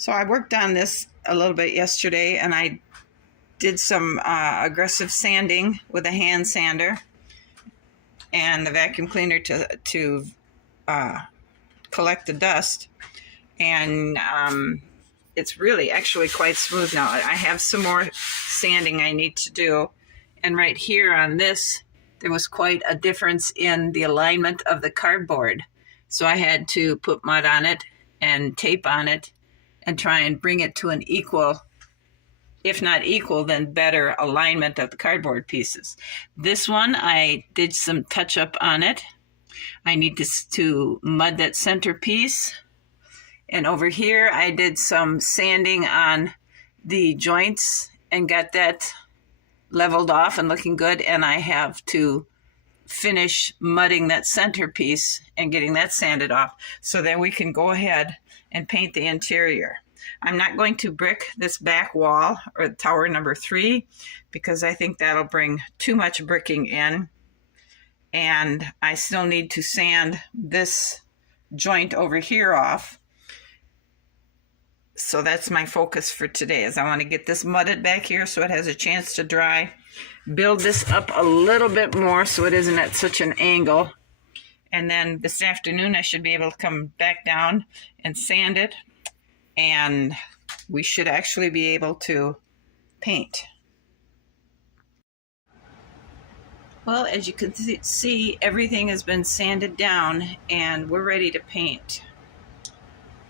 So I worked on this a little bit yesterday, and I did some aggressive sanding with a hand sander and the vacuum cleaner to collect the dust. And it's really actually quite smooth now. I have some more sanding I need to do. And right here on this, there was quite a difference in the alignment of the cardboard. So I had to put mud on it and tape on it and try and bring it to an equal, if not equal, then better alignment of the cardboard pieces. This one, I did some touch up on it. I need to mud that center piece. And over here, I did some sanding on the joints and got that leveled off and looking good. And I have to finish mudding that center piece and getting that sanded off so that we can go ahead and paint the interior. I'm not going to brick this back wall or tower number 3 because I think that'll bring too much bricking in. And I still need to sand this joint over here off. So that's my focus for today, is I want to get this mudded back here so it has a chance to dry. Build this up a little bit more so it isn't at such an angle. And then this afternoon I should be able to come back down and sand it. And we should actually be able to paint. Well, as you can see, everything has been sanded down and we're ready to paint.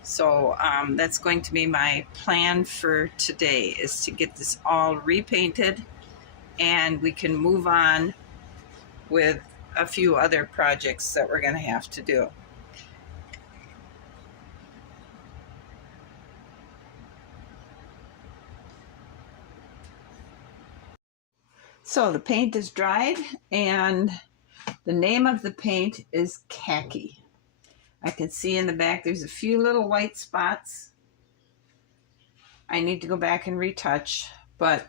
So that's going to be my plan for today, is to get this all repainted and we can move on with a few other projects that we're going to have to do. So the paint is dried, and the name of the paint is Khaki. I can see in the back there's a few little white spots. I need to go back and retouch, but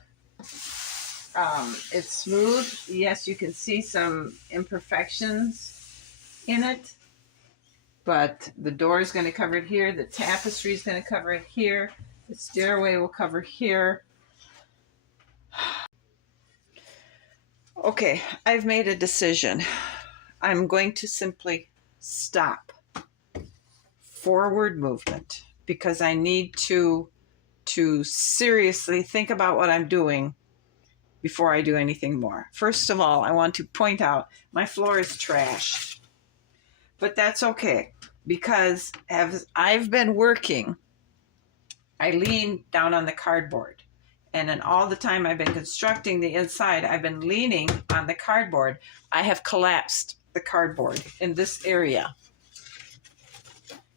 it's smooth. Yes, you can see some imperfections in it, but the door is going to cover it here. The tapestry is going to cover it here. The stairway will cover here. Okay, I've made a decision. I'm going to simply stop forward movement because I need to seriously think about what I'm doing before I do anything more. First of all, I want to point out my floor is trashed, but that's okay because as I've been working, I lean down on the cardboard. And in all the time I've been constructing the inside, I've been leaning on the cardboard. I have collapsed the cardboard in this area,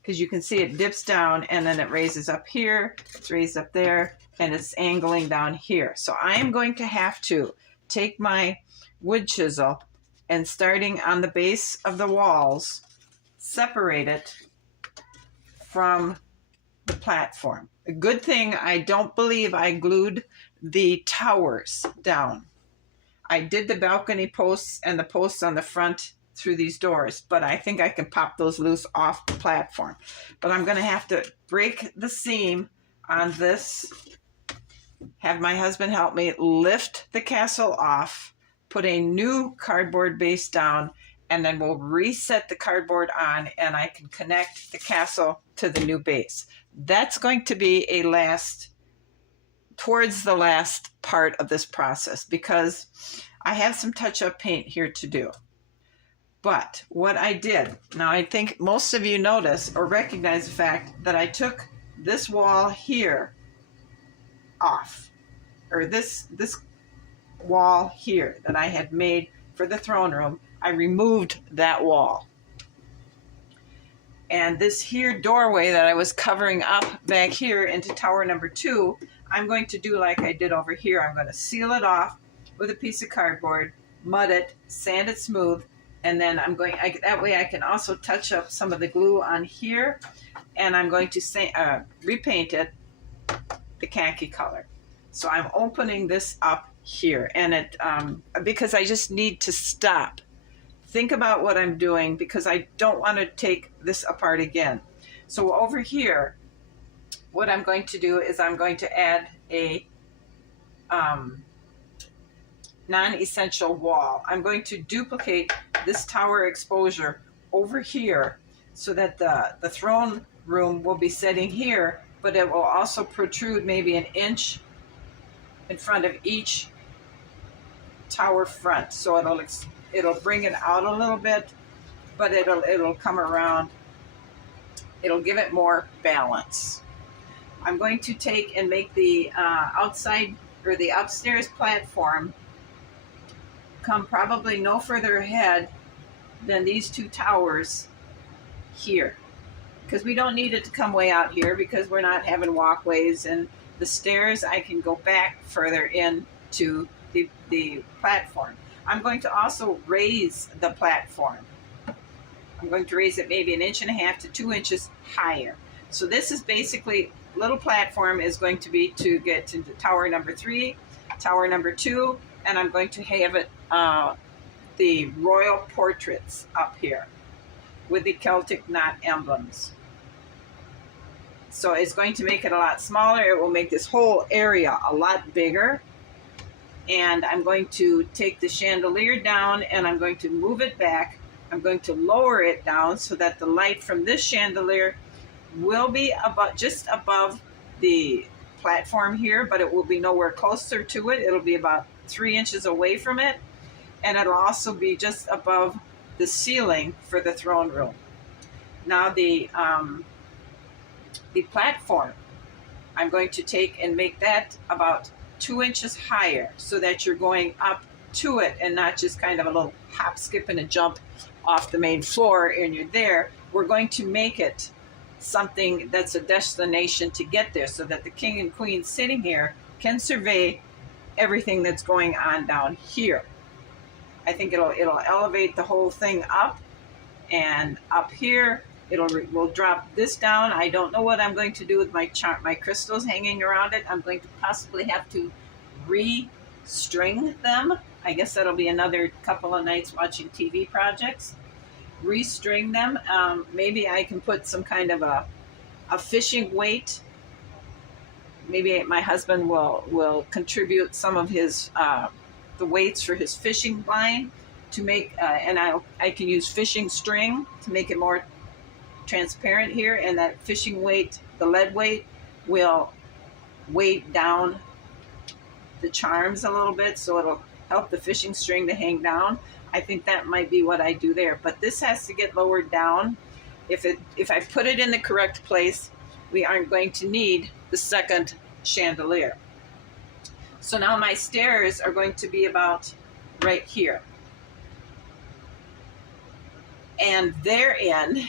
because you can see it dips down and then it raises up here, it's raised up there, and it's angling down here. So I am going to have to take my wood chisel and, starting on the base of the walls, separate it from the platform. A good thing I don't believe I glued the towers down. I did the balcony posts and the posts on the front through these doors, but I think I can pop those loose off the platform. But I'm going to have to break the seam on this, have my husband help me lift the castle off, put a new cardboard base down, and then we'll reset the cardboard on and I can connect the castle to the new base. That's going to be towards the last part of this process, because I have some touch-up paint here to do. But what I did, now I think most of you notice or recognize the fact that I took this wall here off, or this wall here that I had made for the throne room. I removed that wall. And this here doorway that I was covering up back here into tower number 2, I'm going to do like I did over here. I'm going to seal it off with a piece of cardboard, mud it, sand it smooth, and then that way I can also touch up some of the glue on here, and I'm going to repaint it the khaki color. So I'm opening this up here, and because I just need to stop. Think about what I'm doing, because I don't want to take this apart again. So over here, what I'm going to do is I'm going to add a non-essential wall. I'm going to duplicate this tower exposure over here so that the throne room will be sitting here, but it will also protrude maybe an inch in front of each tower front. So it'll bring it out a little bit, but it'll come around. It'll give it more balance. I'm going to take and make the outside or the upstairs platform come probably no further ahead than these two towers here, because we don't need it to come way out here because we're not having walkways, and the stairs I can go back further into the platform. I'm going to also raise the platform. I'm going to raise it maybe 1.5 inches to 2 inches higher. So this is basically, little platform is going to be to get to the tower number 3, tower number 2, and I'm going to have it the royal portraits up here with the Celtic knot emblems. So it's going to make it a lot smaller. It will make this whole area a lot bigger. And I'm going to take the chandelier down and I'm going to move it back. I'm going to lower it down so that the light from this chandelier will be about just above the platform here, but it will be nowhere closer to it. It'll be about 3 inches away from it, and it'll also be just above the ceiling for the throne room. Now the platform, I'm going to take and make that about 2 inches higher so that you're going up to it and not just kind of a little hop, skip, and a jump off the main floor and you're there. We're going to make it something that's a destination to get there so that the king and queen sitting here can survey everything that's going on down here. I think it'll elevate the whole thing up, and up here we'll drop this down. I don't know what I'm going to do with my crystals hanging around it. I'm going to possibly have to restring them. I guess that'll be another couple of nights watching TV projects. Restring them. Maybe I can put some kind of a fishing weight. Maybe my husband will contribute some of his the weights for his fishing line to make, and I can use fishing string to make it more transparent here, and that fishing weight, the lead weight, will weight down the charms a little bit, so it'll help the fishing string to hang down. I think that might be what I do there, but this has to get lowered down. If I put it in the correct place, we aren't going to need the second chandelier. So now my stairs are going to be about right here. And therein,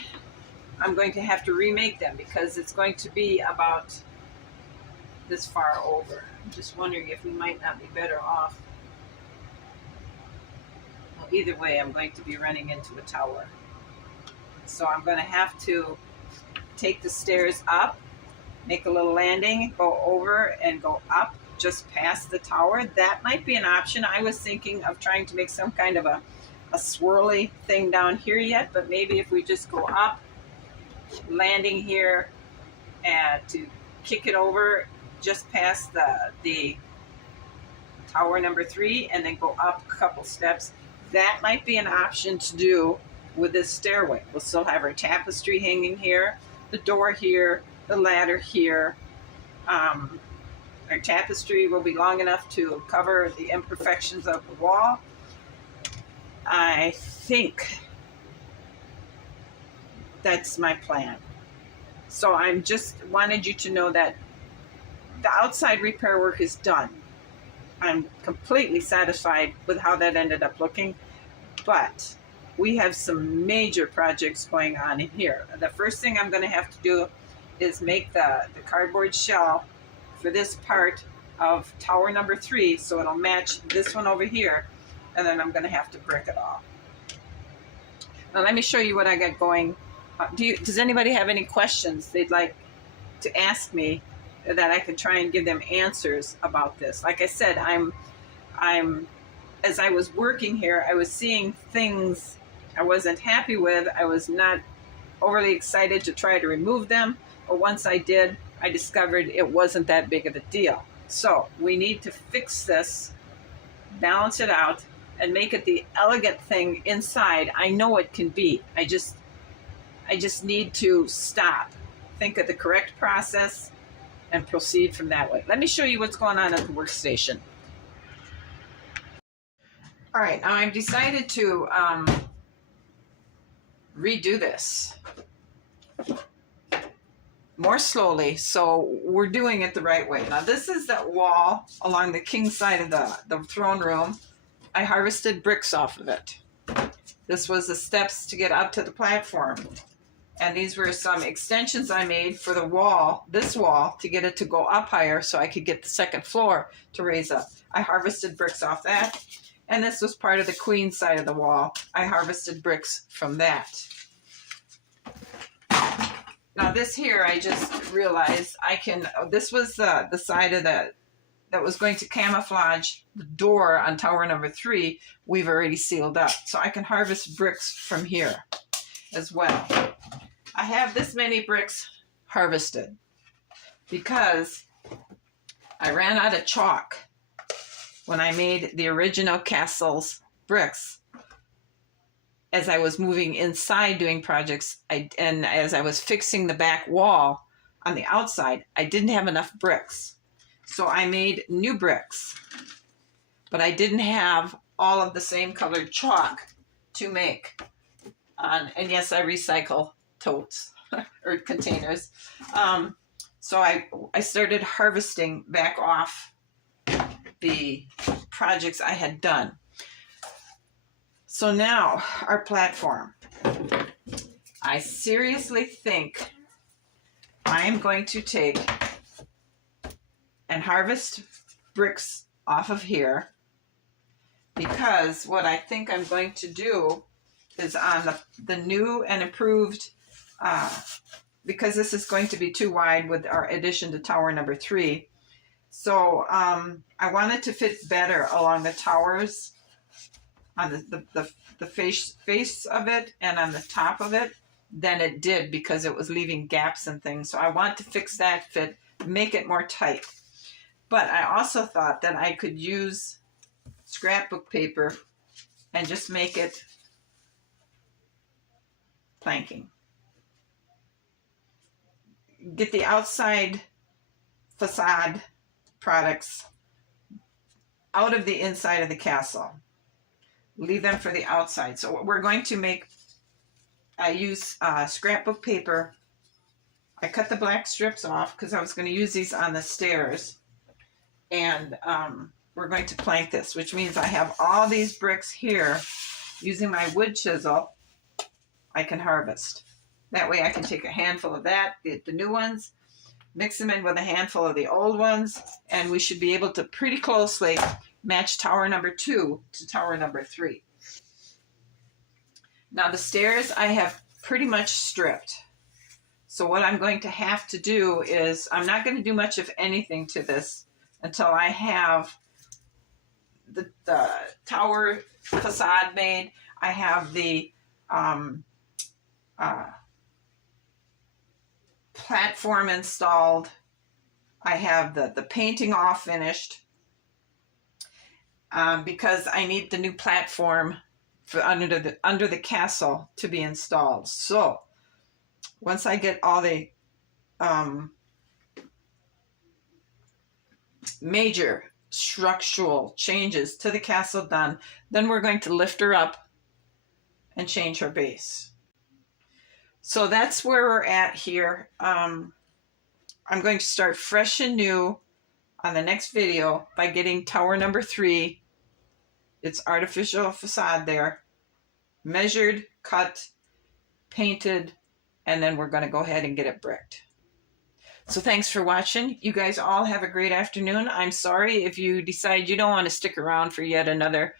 I'm going to have to remake them because it's going to be about this far over. I'm just wondering if we might not be better off. Well, either way, I'm going to be running into a tower. So I'm going to have to take the stairs up, make a little landing, go over and go up just past the tower. That might be an option. I was thinking of trying to make some kind of a swirly thing down here yet, but maybe if we just go up, landing here, and to kick it over just past the tower number 3 and then go up a couple steps. That might be an option to do with this stairway. We'll still have our tapestry hanging here, the door here, the ladder here. Our tapestry will be long enough to cover the imperfections of the wall. I think that's my plan. So I'm just wanted you to know that the outside repair work is done. I'm completely satisfied with how that ended up looking, but we have some major projects going on in here. The first thing I'm going to have to do is make the cardboard shell for this part of tower number 3 so it'll match this one over here, and then I'm going to have to brick it off. Now let me show you what I got going. Does anybody have any questions they'd like to ask me that I can try and give them answers about this? Like I said, as I was working here, I was seeing things I wasn't happy with. I was not overly excited to try to remove them, but once I did, I discovered it wasn't that big of a deal. So we need to fix this, balance it out, and make it the elegant thing inside I know it can be. I just need to stop, think of the correct process, and proceed from that way. Let me show you what's going on at the workstation. All right, now I've decided to redo this more slowly, so we're doing it the right way. Now this is that wall along the king side of the throne room. I harvested bricks off of it. This was the steps to get up to the platform. And these were some extensions I made for the wall, this wall, to get it to go up higher so I could get the second floor to raise up. I harvested bricks off that. And this was part of the queen side of the wall. I harvested bricks from that. Now this here, I just realized I can, this was the side of that was going to camouflage the door on tower number 3. We've already sealed up. So I can harvest bricks from here as well. I have this many bricks harvested because I ran out of chalk when I made the original castle's bricks. As I was moving inside doing projects, and as I was fixing the back wall on the outside, I didn't have enough bricks. So I made new bricks, but I didn't have all of the same colored chalk to make. And yes, I recycle totes or containers. So I started harvesting back off the projects I had done. So now our platform, I seriously think I'm going to take and harvest bricks off of here, because what I think I'm going to do is on the new and improved, because this is going to be too wide with our addition to tower number 3. So I want it to fit better along the towers, on the face of it and on the top of it than it did, because it was leaving gaps and things. So I want to fix that fit, make it more tight. But I also thought that I could use scrapbook paper and just make it planking. Get the outside facade products out of the inside of the castle. Leave them for the outside. So what we're going to make, I use scrapbook paper. I cut the black strips off because I was going to use these on the stairs. And we're going to plank this, which means I have all these bricks here. Using my wood chisel, I can harvest. That way I can take a handful of that, the new ones, mix them in with a handful of the old ones, and we should be able to pretty closely match tower number 2 to tower number 3. Now the stairs I have pretty much stripped. So what I'm going to have to do is, I'm not going to do much of anything to this until I have the tower facade made. I have the platform installed. I have the painting all finished, because I need the new platform for under the castle to be installed. So once I get all the major structural changes to the castle done, then we're going to lift her up and change her base. So that's where we're at here. I'm going to start fresh and new on the next video by getting tower number 3, its artificial facade there, measured, cut, painted, and then we're going to go ahead and get it bricked. So thanks for watching. You guys all have a great afternoon. I'm sorry if you decide you don't want to stick around for yet another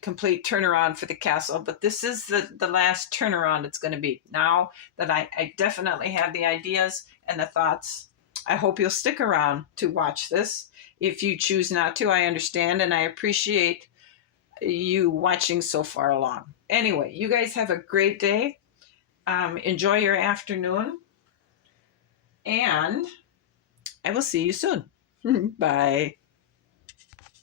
complete turnaround for the castle, but this is the last turnaround it's going to be. Now that I definitely have the ideas and the thoughts, I hope you'll stick around to watch this. If you choose not to, I understand, and I appreciate you watching so far along. Anyway, you guys have a great day. Enjoy your afternoon. And I will see you soon. Bye.